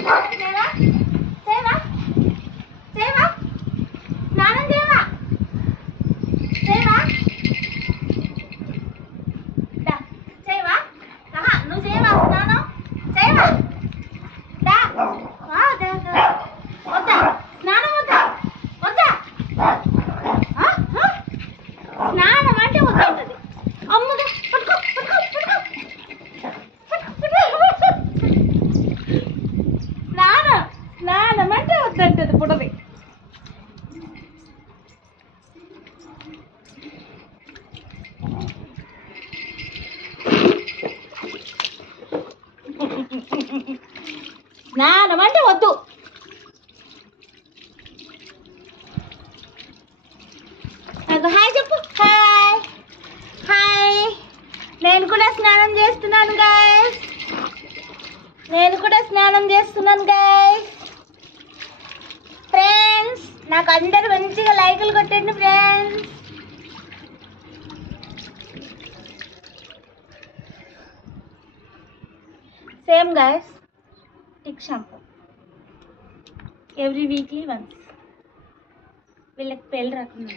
చేయవా చేయవా చేయవా స్నానం చేయవా చేయవా చేయవా నువ్వు చేయవా స్నానం చేయవా వద్దా స్నానం వద్దా వద్దా స్నానం అంటే వద్దంటది అమ్మగా పట్టుకో పట్టుకో పట్టుకో స్నానం స్నానం అంటే వద్దంటది పుడది. స్నానం అంటే వద్దు. హాయ్ చెప్పు. Hi hi. నేను కూడా స్నానం చేస్తున్నాను గాయ్స్. నేను కూడా స్నానం చేస్తున్నాను గాయ్స్. ఫ్రెండ్స్ నాకు అందరు మంచిగా లైకులు కొట్టండి friends. Same guys tick shampoo every weekly once. వీళ్ళకి పెళ్ళి రాకుండా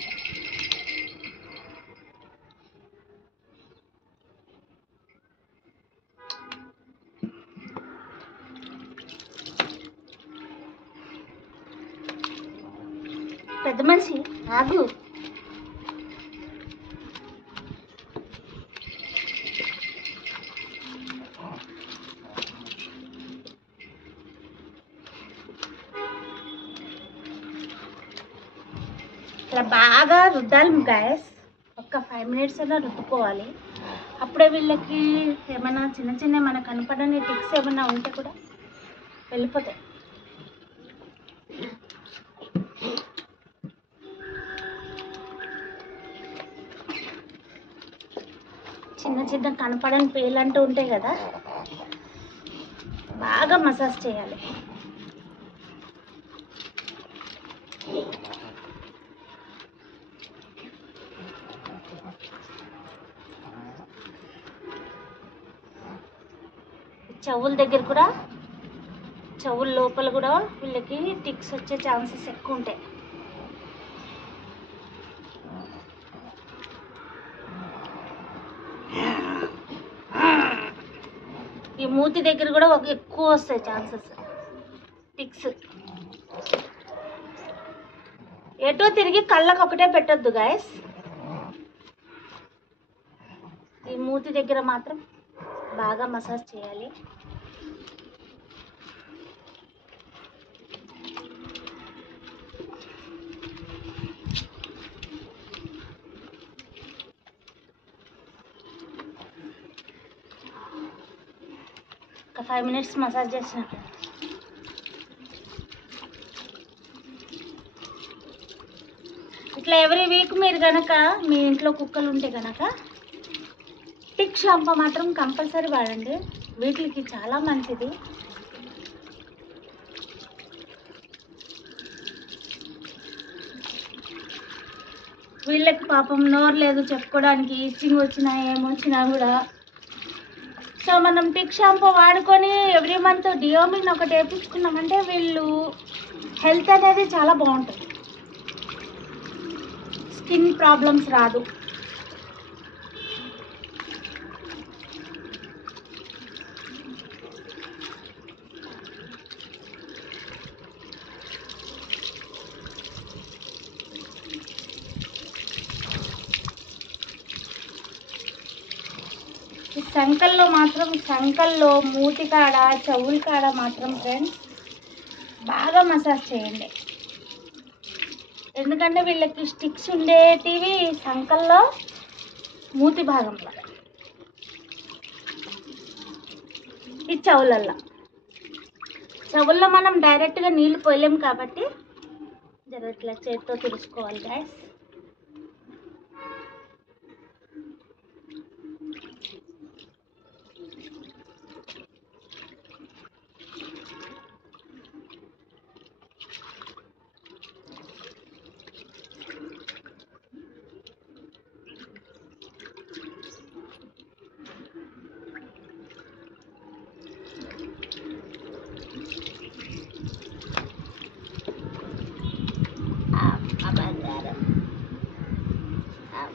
పెద్ద మనిషి ఆగు. ఇట్లా బాగా రుద్దాలి గాయస్. ఒక్క 5 minutes అయినా రుద్దుకోవాలి. అప్పుడే వీళ్ళకి ఏమైనా చిన్న చిన్న మనకు కనపడని టిక్స్ ఏమైనా ఉంటే కూడా వెళ్ళిపోతాయి. చిన్న చిన్న కనపడని పేర్లు అంటూ ఉంటాయి కదా, బాగా మసాజ్ చేయాలి. చెవుల దగ్గర కూడా, చెవుల లోపల కూడా వీళ్ళకి టిక్స్ వచ్చే ఛాన్సెస్ ఎక్కువ ఉంటాయి. ఈ మూతి దగ్గర కూడా ఎక్కువ వస్తాయి ఛాన్సెస్ టిక్స్. ఎటో తిరిగి కళ్ళకు ఒకటే పెట్టొద్దు గాయస్. ఈ మూతి దగ్గర మాత్రం బాగా మసాజ్ చేయాలి. ఒక 5 minutes మసాజ్ చేసినట్టు. ఇట్లా ఎవ్రీ వీక్ మీరు కనుక మీ ఇంట్లో కుక్కలు ఉంటే కనుక టిక్ షాంపూ మాత్రం కంపల్సరీ వాడండి. వీటికి చాలా మంచిది. వీళ్ళకి పాపం నోరు లేదు చెప్పుకోవడానికి, ఇచ్చింగ్ వచ్చినా ఏమొచ్చినా కూడా. సో మనం టిక్ షాంపూ వాడుకొని ఎవ్రీ మంత్ డియోమిన్ ఒకటి వేయించుకున్నామంటే వీళ్ళు హెల్త్ అనేది చాలా బాగుంటుంది. స్కిన్ ప్రాబ్లమ్స్ రాదు. సంకల్లో మాత్రం, సంకల్లో మూతి కాడ చెవుల కాడ మాత్రం ఫ్రెండ్స్ బాగా మసాజ్ చేయండి. ఎందుకంటే వీళ్ళకి స్టిక్స్ ఉండేటివి సంకల్లో మూతి భాగంలో, ఈ చెవుల్లో మనం డైరెక్ట్గా నీళ్ళు పోయలేము కాబట్టి జర ఇట్లా చేతితో తుడుచుకోవాలి గాయస్.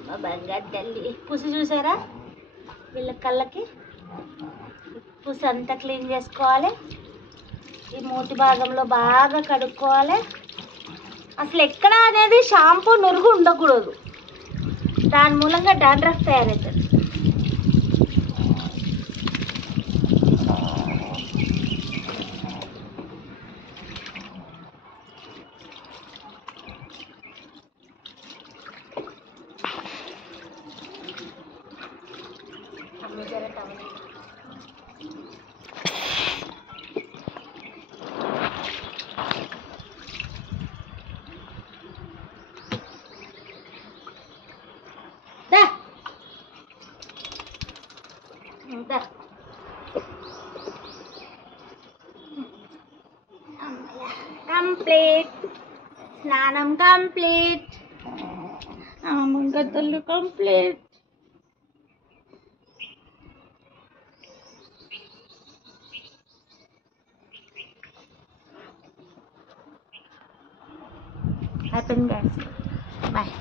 మా బంగారు తల్లి పుసి చూసారా వీళ్ళ కళ్ళకి. పుసి అంతా క్లీన్ చేసుకోవాలి. ఈ మూతి భాగంలో బాగా కడుక్కోవాలి. అసలు ఎక్కడ అనేది షాంపూ నురుగు ఉండకూడదు, దాని మూలంగా డాండ్రఫ్ తయారవుతుంది. కంప్లీట్, స్నానం కంప్లీట్, గద్దలు కంప్లీట్. అయిపోయింది గైస్, బాయ్.